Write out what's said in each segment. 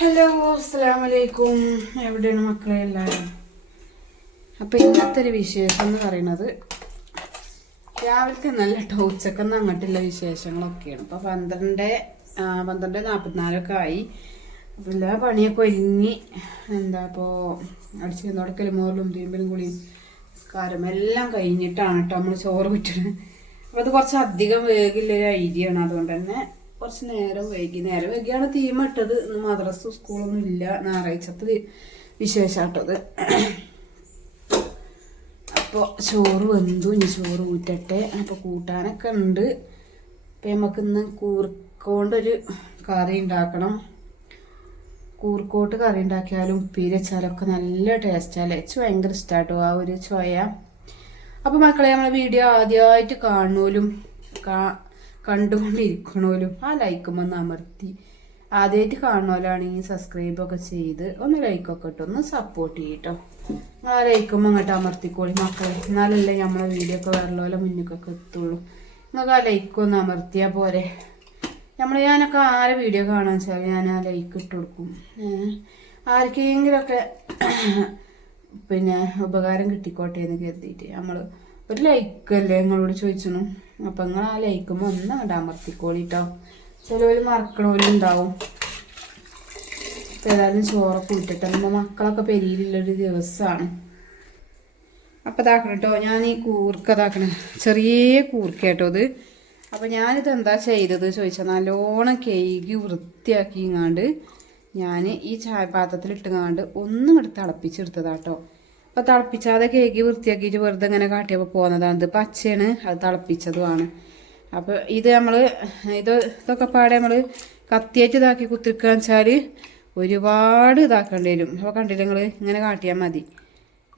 Hello അസ്സാം വലൈക്കും എവിടെയാണ് മക്കളെ എല്ലാവരും അപ്പോൾ ഇന്നത്തെ ഒരു വിശേഷം എന്ന് പറയുന്നത് രാവിലത്തെ നല്ല ടോച്ചൊക്കെ അങ്ങോട്ടുള്ള വിശേഷങ്ങളൊക്കെയാണ്. അപ്പോൾ പന്ത്രണ്ട് പന്ത്രണ്ട് നാൽപ്പത്തിനാലൊക്കെ ആയി. അപ്പോൾ എല്ലാ പണിയൊക്കെ ഒരുങ്ങി. എന്താ ഇപ്പോൾ അടിച്ച് തുടക്കലും മോറിലും തീമ്പലും കുളിയും കാരം എല്ലാം കഴിഞ്ഞിട്ടാണ് കേട്ടോ നമ്മൾ ചോറ് വിറ്റത് അപ്പോൾ അത് കുറച്ച് അധികം വേഗില്ലൊരു ഐഡിയ ആണ്. അതുകൊണ്ട് തന്നെ കുറച്ച് നേരം വൈകി. നേരം വൈകിയാണ് തീം ഇന്ന് മദ്രസ സ്കൂളൊന്നും ഇല്ല. ഞായറാഴ്ചത്തെ വിശേഷാട്ടത് അപ്പോൾ ചോറ് വെന്തു. ഇനി ചോറ് ഊറ്റട്ടെ. അപ്പോൾ കൂട്ടാനൊക്കെ ഉണ്ട്. അപ്പം നമുക്ക് ഇന്ന് കൂർക്കോണ്ടൊരു കറി ഉണ്ടാക്കണം. കൂർക്കോട്ട് കറി ഉണ്ടാക്കിയാലും ഉപ്പേരി വെച്ചാലൊക്കെ നല്ല ടേസ്റ്റാണ് ചു ഭയങ്കര ഇഷ്ടമാട്ടോ ആ ഒരു ചോയ. അപ്പോൾ മക്കളെ നമ്മളെ വീഡിയോ ആദ്യമായിട്ട് കാണുമോലും കാ കണ്ടുകൊണ്ടിരിക്കണോലും ആ ലൈക്കുമെന്ന് അമർത്തി. ആദ്യമായിട്ട് സബ്സ്ക്രൈബ് ഒക്കെ ചെയ്ത് ഒന്ന് ലൈക്കൊക്കെ ഇട്ട് ഒന്ന് സപ്പോർട്ട് ചെയ്യട്ടോ. നിങ്ങൾ ആ ലൈക്കുമ്പോൾ അങ്ങോട്ട് അമർത്തിക്കോളി മക്കളെ. എന്നാലല്ലേ നമ്മളെ വീഡിയോ ഒക്കെ വരലോലെ മുന്നിക്കൊക്കെ എത്തുള്ളൂ. നിങ്ങൾക്ക് ആ ലൈക്കൊന്ന് അമർത്തിയാൽ പോരെ. നമ്മൾ ഞാനൊക്കെ ആരെ വീഡിയോ കാണാൻ വെച്ചാൽ ഞാൻ ആ ലൈക്ക് ഇട്ട് കൊടുക്കും. ആർക്കെങ്കിലൊക്കെ പിന്നെ ഉപകാരം കിട്ടിക്കോട്ടെ എന്ന് കരുതിയിട്ട് നമ്മൾ ഒരു ലൈക്ക് അല്ലേ നിങ്ങളോട് ചോദിച്ചു അപ്പം നിങ്ങൾ ആ ലൈക്കുമ്പോൾ ഒന്ന് അങ്ങോട്ട് അമർത്തിക്കോളിട്ടോ. ചിലവർ മറക്കണവരുണ്ടാവും ഇപ്പം ഏതായാലും ചോറൊക്കെ ഇട്ടിട്ട് നമ്മൾ മക്കളൊക്കെ പെരിയിലുള്ളൊരു ദിവസമാണ് അപ്പൊ ഇതാക്കണം കേട്ടോ ഞാൻ ഈ കൂർക്ക ഇതാക്കണേ. ചെറിയ കൂർക്ക കേട്ടോ ഇത്. അപ്പൊ ഞാനിത് എന്താ ചെയ്തത് ചോദിച്ചാൽ നല്ലോണം കേകി വൃത്തിയാക്കി ഇങ്ങാണ്ട് ഞാൻ ഈ ചായപാത്രത്തിൽ ഇട്ടുങ്ങാണ്ട് ഒന്നും എടുത്ത് തിളപ്പിച്ചെടുത്തതാട്ടോ. അപ്പോൾ തിളപ്പിച്ചാതെ കേക്ക് വൃത്തിയാക്കിയിട്ട് വെറുതെ ഇങ്ങനെ കാട്ടിയപ്പോൾ പോകുന്നതാണ് ഇത് പച്ചയാണ് അത് തിളപ്പിച്ചതുമാണ്. അപ്പോൾ ഇത് നമ്മൾ ഇത് ഇതൊക്കെ പാടെ നമ്മൾ കത്തിയായിട്ട് ഇതാക്കി കുത്തിരിക്കുക വെച്ചാൽ ഒരുപാട് ഇതാക്കേണ്ടി വരും. അപ്പോൾ കണ്ടില്ല നിങ്ങൾ ഇങ്ങനെ കാട്ടിയാൽ മതി.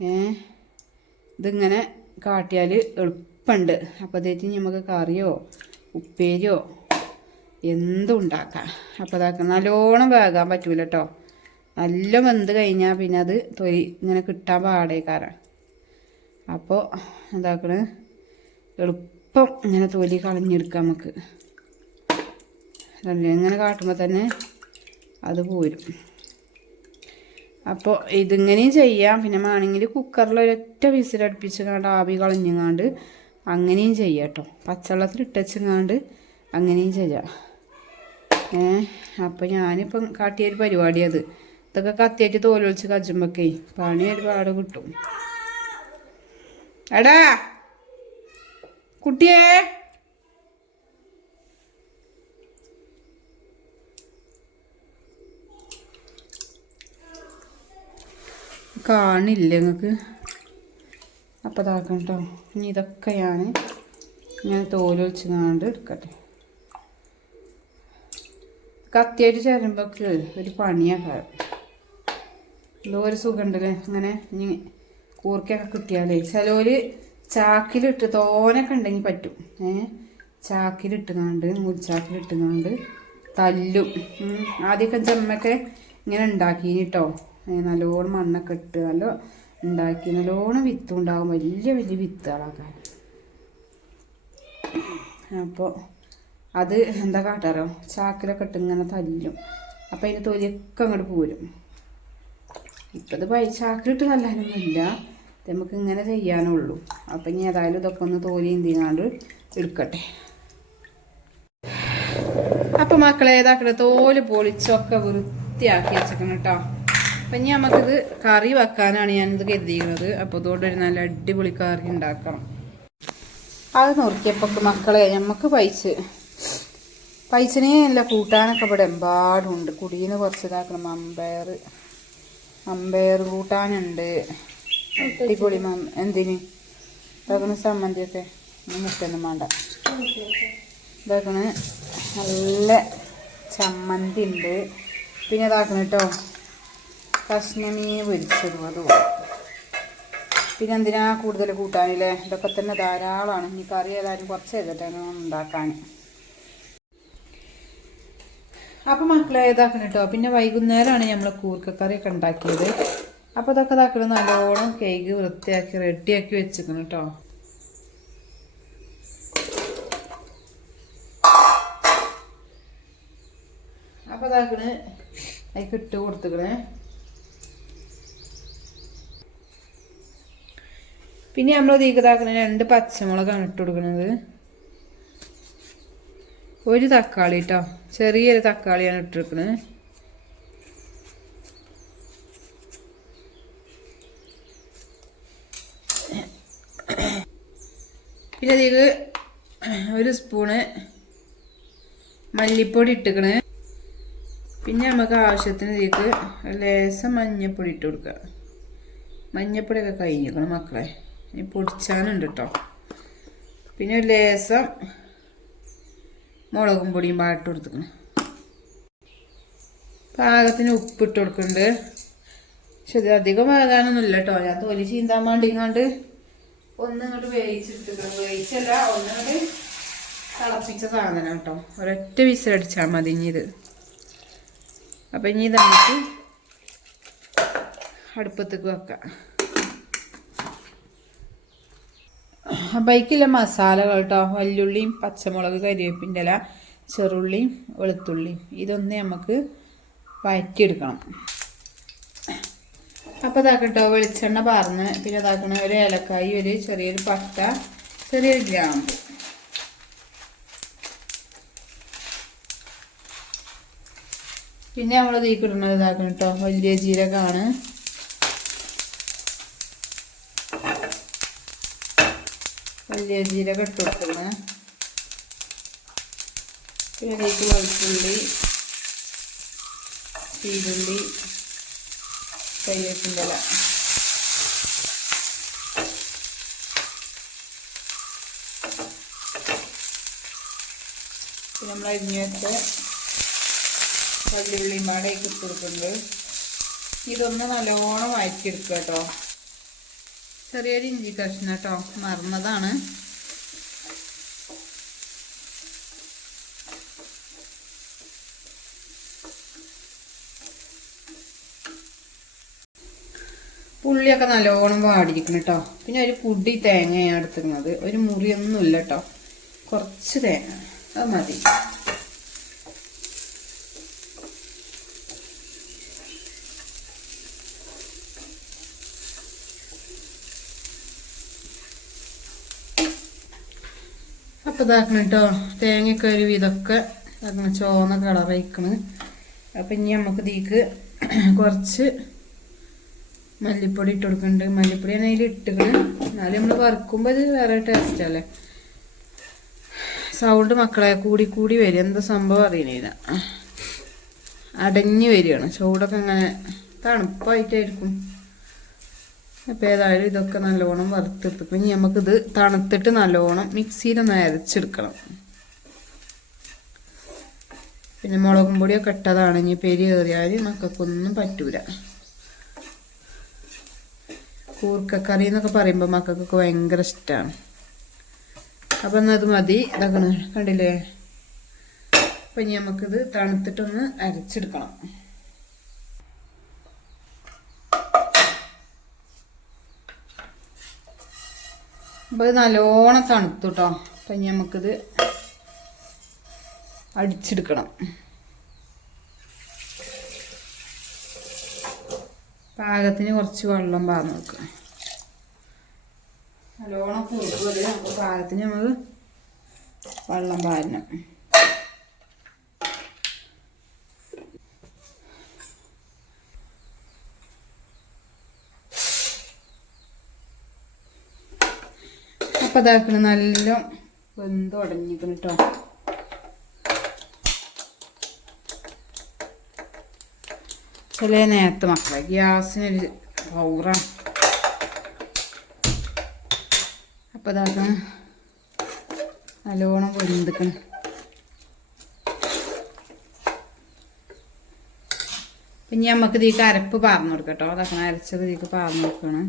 ഏ? ഇതിങ്ങനെ കാട്ടിയാൽ എളുപ്പമുണ്ട് അപ്പോൾ അതേറ്റ് നമുക്ക് കറിയോ ഉപ്പേരിയോ എന്തും ഉണ്ടാക്കാം. അപ്പോൾ ഇതാക്കാം. നല്ലോണം വേകാൻ പറ്റൂല കേട്ടോ നല്ല വെന്ത് കഴിഞ്ഞാൽ പിന്നെ അത് തൊലി ഇങ്ങനെ കിട്ടാൻ പാടേക്കാരം. അപ്പോൾ എന്താക്കണ്? എളുപ്പം ഇങ്ങനെ തൊലി കളഞ്ഞെടുക്കാം നമുക്ക്. ഇങ്ങനെ കാട്ടുമ്പോൾ തന്നെ അത് പോരും. അപ്പോൾ ഇതിങ്ങനെയും ചെയ്യാം. പിന്നെ വേണമെങ്കിൽ കുക്കറിൽ ഒരൊറ്റ വിസിലടുപ്പിച്ച് കണ്ട് ആവി കളഞ്ഞങ്ങാണ്ട് അങ്ങനെയും ചെയ്യാം കേട്ടോ പച്ചവെള്ളത്തിൽ ഇട്ടച്ചങ്ങാണ്ട് അങ്ങനെയും ചെയ്യാം. ഏ? അപ്പോൾ ഞാനിപ്പം കാട്ടിയൊരു പരിപാടി അത് ഇതൊക്കെ കത്തിയായിട്ട് തോലൊളിച്ച് കജുമ്പൊക്കെ പണി ഒരുപാട് കിട്ടും. എടാ കുട്ടിയെ. കാണില്ല നിങ്ങൾക്ക് അപ്പോൾ ഇതാക്കണം കേട്ടോ ഇനി ഇതൊക്കെയാണ് ഞാൻ ഇങ്ങനെ തോലൊളിച്ച് കാണ്ട് എടുക്കട്ടെ. കത്തിയായിട്ട് ചേരുമ്പോക്ക് ഒരു പണിയൊക്കെ എന്തോ ഒരു സുഖമുണ്ടല്ലേ? ഇങ്ങനെ ഇനി കൂർക്കയൊക്കെ കിട്ടിയാലേ. ചിലവര് ചാക്കിലിട്ട് തോനൊക്കെ ഉണ്ടെങ്കിൽ പറ്റും. ഏ? ചാക്കിലിട്ടുന്നുണ്ട് മുരിച്ചാക്കിലിട്ടുന്നുണ്ട് തല്ലും. ആദ്യമൊക്കെ ചെമ്മൊക്കെ ഇങ്ങനെ ഉണ്ടാക്കി കേട്ടോ നല്ലോണം മണ്ണൊക്കെ ഇട്ട് നല്ല ഉണ്ടാക്കി. നല്ലോണം വിത്തും ഉണ്ടാകും വലിയ വലിയ വിത്തുകളൊക്കെ അപ്പോൾ അത് എന്താ കാട്ടാറോ? ചാക്കിലൊക്കെ ഇട്ട് ഇങ്ങനെ തല്ലും. അപ്പം അതിന്റെ തൊലിയൊക്കെ അങ്ങോട്ട് പോരും. ഇപ്പം ഇത് പൈ ചാക്കിലിട്ട് തല്ലാനൊന്നുമില്ല ഇത് നമുക്ക് ഇങ്ങനെ ചെയ്യാനുള്ളൂ. അപ്പം ഇനി ഏതായാലും ഇതൊക്കെ ഒന്ന് തോലി എന്തിനാണ്ട് എടുക്കട്ടെ. അപ്പം മക്കളെ ഏതാക്കട്ടെ തോൽ പൊളിച്ചൊക്കെ വൃത്തിയാക്കി വെച്ചേക്കണം കേട്ടോ അപ്പം ഇനി നമുക്കിത് കറി വെക്കാനാണ് ഞാനിത് കരുതിയിരുന്നത്. അപ്പോൾ ഇതുകൊണ്ട് ഒരു നല്ല അടിപൊളി കറി ഉണ്ടാക്കണം. അത് നോക്കിയപ്പോൾ മക്കളെ നമുക്ക് പൈസ പൈസനെ അല്ല കൂട്ടാനൊക്കെ ഇവിടെ എമ്പാടുണ്ട് കുടീന്ന് കുറച്ച് ഇതാക്കണം മമ്പയർ മമ്പയർ കൂട്ടാനുണ്ട്. അടിപൊളി എന്തിന്? ഇതാക്കണ സമ്മന്തിയൊക്കെ മുട്ടൊന്നും വേണ്ട. ഇതാക്കണ നല്ല ചമ്മന്തി ഉണ്ട്. പിന്നെ ഇതാക്കണം കേട്ടോ കഷ്ണമീൻ പൊരിച്ചതും അതും. പിന്നെ എന്തിനാ കൂടുതൽ കൂട്ടാനില്ലേ? ഇതൊക്കെ തന്നെ ധാരാളമാണ് ഇനി കറി ഏതായാലും കുറച്ച് ചെയ്തിട്ടാണ് ഉണ്ടാക്കാൻ. അപ്പം മക്കളെ ഇതാക്കണം കേട്ടോ പിന്നെ വൈകുന്നേരമാണ് നമ്മൾ കൂർക്കക്കറിയൊക്കെ ഉണ്ടാക്കിയത്. അപ്പോൾ ഇതൊക്കെ ഇതാക്കണം. നല്ലോണം കേക്ക് വൃത്തിയാക്കി റെഡിയാക്കി വെച്ചിരിക്കണം കേട്ടോ അപ്പോൾ ഇതാക്കണ്. അതിക്ക് ഇട്ട് കൊടുത്തുക്കണേ. പിന്നെ നമ്മൾ തീക്കതാക്കണ രണ്ട് പച്ചമുളകാണ് ഇട്ട് കൊടുക്കുന്നത് ഒരു തക്കാളി കേട്ടോ ചെറിയൊരു തക്കാളിയാണ് ഇട്ടിരിക്കുന്നത് പിന്നെ അതിൽ ഒരു സ്പൂണ് മല്ലിപ്പൊടി ഇട്ടിക്കണേ പിന്നെ നമുക്ക് ആവശ്യത്തിന് ഇതിൽ ലേശം മഞ്ഞപ്പൊടി ഇട്ട് കൊടുക്കുക മഞ്ഞപ്പൊടിയൊക്കെ കഴിഞ്ഞിരിക്കണം മക്കളെ. ഇനി പൊടിച്ചാനുണ്ട് കേട്ടോ പിന്നെ ഒരു ലേശം മുളകും പൊടിയും പാട്ട് കൊടുത്തിക്കണം പാകത്തിന് ഉപ്പിട്ട് കൊടുക്കുന്നുണ്ട്. പക്ഷെ ഇത് അധികം പാകാനൊന്നും ഇല്ല കേട്ടോ. ഞാൻ തൊലി ചീന്താൻ വേണ്ടിങ്ങാണ്ട് ഒന്ന് ഇങ്ങോട്ട് വേവിച്ചെടുത്തിക്കണം വേവിച്ചല്ല ഒന്നിങ്ങോട്ട് തിളപ്പിച്ച സാധനം കേട്ടോ. ഒരൊറ്റ വിസിലടിച്ചാൽ മതി ഇനി ഇത്. അപ്പം ഇനി ഇത് അടുപ്പത്തേക്ക് വെക്കാം. അതിക്കുള്ള മസാലകൾ കേട്ടോ വല്യുള്ളിയും പച്ചമുളക് കരിവേപ്പിന്റെ ഇല ചെറുള്ളിയും വെളുത്തുള്ളിയും ഇതൊന്ന് നമുക്ക് വഴറ്റിയെടുക്കണം അപ്പോൾ ഇതാക്കട്ടോ വെളിച്ചെണ്ണ പാർന്ന് പിന്നെ ഇതാക്കണ ഒരു ഏലക്കായി ഒരു ചെറിയൊരു പട്ട ചെറിയൊരു ഗ്രാമ്പ്. പിന്നെ നമ്മൾ തീക്കിടുന്നത് ഇതാക്കണം കേട്ടോ വലിയ ജീരകമാണ് വലിയ ജീരകം ഇട്ട് കൊടുക്കുന്നത് പിന്നെ ഇതിലേക്ക് വെളുത്തുള്ളി ചീരുള്ളി കയ്യേറ്റിന്റെ ഇല. നമ്മൾ അരിഞ്ഞു വെച്ച വല്ലുള്ളി മാടയൊക്കെ ഇട്ട് കൊടുക്കുന്നുണ്ട്. ഇതൊന്ന് നല്ലോണം വഴറ്റിയെടുക്കുക കേട്ടോ. ചെറിയൊരു ഇഞ്ചി കഷ്ണം കേട്ടോ. മറന്നതാണ്. പുള്ളിയൊക്കെ നല്ലോണം വാടിയിരിക്കണം കേട്ടോ. പിന്നെ ഒരു പുടി തേങ്ങയാണ് എടുത്തിരുന്നത്. ഒരു മുറിയൊന്നുമില്ല കേട്ടോ. കുറച്ച് തേങ്ങ. അത് മതി. അപ്പം ഇതാക്കണം കേട്ടോ തേങ്ങയൊക്കെ വിധമൊക്കെ ഇതാക്കണം ചോന്ന കളറയിക്കണ് അപ്പം ഇനി നമുക്ക് ഇതിക്ക് കുറച്ച് മല്ലിപ്പൊടി ഇട്ട് കൊടുക്കുന്നുണ്ട് മല്ലിപ്പൊടി ആണ് അതിൽ ഇട്ടുകണ് എന്നാലും നമ്മൾ വറുക്കുമ്പോൾ അത് വേറെ ടേസ്റ്റ് അല്ലേ? സൗണ്ട് മക്കളെ കൂടി കൂടി വരും. എന്താ സംഭവം അറിയണില്ല അടഞ്ഞു വരികയാണ്. ചൂടൊക്കെ അങ്ങനെ തണുപ്പായിട്ടായിരിക്കും. അപ്പോൾ ഏതായാലും ഇതൊക്കെ നല്ലോണം വറുത്തെടുത്തു. ഇനി നമുക്കിത് തണുത്തിട്ട് നല്ലോണം മിക്സിയിലൊന്ന് അരച്ചെടുക്കണം. പിന്നെ മുളകും പൊടിയൊക്കെ ഇട്ടതാണ്. ഇനി പെരി കയറിയാൽ മക്കൾക്കൊന്നും പറ്റൂല. കൂർക്കക്കറി എന്നൊക്കെ പറയുമ്പോൾ മക്കൾക്കൊക്കെ ഭയങ്കര ഇഷ്ടമാണ് അപ്പം എന്നാൽ അത് മതി. ഇതാക്കണ. കണ്ടില്ലേ? അപ്പം ഇനി നമുക്കിത് തണുത്തിട്ടൊന്ന് അരച്ചെടുക്കണം. അപ്പോൾ ഇത് നല്ലോണം തണുത്തു കേട്ടോ അപ്പം ഇനി നമുക്കിത് അടിച്ചെടുക്കണം. പാകത്തിന് കുറച്ച് വെള്ളം പാർന്ന് വെക്കുക നല്ലോണം കുറുക്കും. നമുക്ക് പാകത്തിന് നമുക്ക് വെള്ളം പാരണം. അപ്പം ഇതാക്കണ നല്ല വെന്ത് ഉടഞ്ഞിക്കണം കേട്ടോ ചില നേരത്തെ മക്കളെ ഗ്യാസിനൊരു പൗറാണ് അപ്പൊ അതാക്കണ നല്ലോണം വെന്തിക്കണം. പിന്നെ നമുക്ക് ഇതിക്ക് അരപ്പ് പാർന്നു കൊടുക്കട്ടോ. കേട്ടോ അതൊക്കെ അരച്ചത് ഇതിക്ക് പാർന്നു കൊടുക്കണം.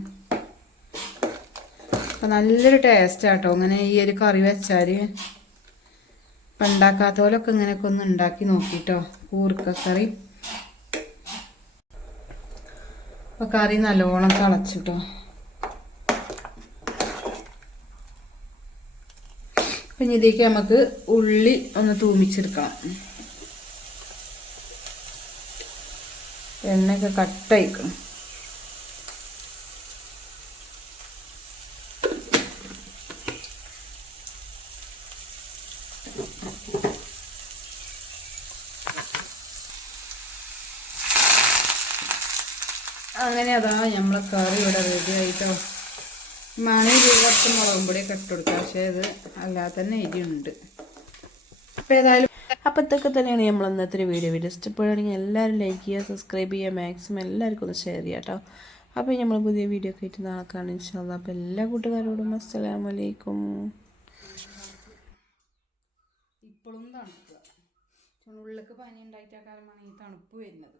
അപ്പം നല്ലൊരു ടേസ്റ്റ് ആട്ടോ. ഇങ്ങനെ ഈ ഒരു കറി വെച്ചാൽ ഇപ്പം ഉണ്ടാക്കാത്ത പോലൊക്കെ ഇങ്ങനെയൊക്കെ ഒന്ന് ഉണ്ടാക്കി നോക്കിട്ടോ. കൂർക്കക്കറി. അപ്പോൾ കറി നല്ലോണം തിളച്ചിട്ടോ. പിന്നെ ഇതിലേക്ക് നമുക്ക് ഉള്ളി ഒന്ന് തൂമിച്ചെടുക്കണം. എണ്ണയൊക്കെ കട്ടയിക്കണം. അങ്ങനെ അതാ നമ്മളെ കറി ഇവിടെ റെഡി ആയിട്ടോ. മണി കുറച്ച് മുളകും പൊടിയൊക്കെ ഇട്ട് പക്ഷേ ഇത് അല്ലാതെ തന്നെ എരിയുണ്ട്. അപ്പോൾ ഏതായാലും അപ്പോഴത്തേക്ക് തന്നെയാണ് നമ്മൾ ഇന്നത്തെ വീഡിയോ വീഡിയോ ഇഷ്ടപ്പെടുകയാണെങ്കിൽ എല്ലാവരും ലൈക്ക് ചെയ്യുക സബ്സ്ക്രൈബ് ചെയ്യുക മാക്സിമം എല്ലാവർക്കും ഒന്ന് ഷെയർ ചെയ്യാം കേട്ടോ. അപ്പോൾ നമ്മൾ പുതിയ വീഡിയോ ഒക്കെ ആയിട്ട് നാളെ കാണാം ഇൻഷാല്ല അപ്പോൾ എല്ലാ കൂട്ടുകാരോടും അസ്സലാമലൈക്കും ഇപ്പോഴും തണുക്കുക ഉള്ളിലേക്ക് പനി ഉണ്ടായിട്ടാക്കാലമാണ് ഈ തണുപ്പ് വരുന്നത്.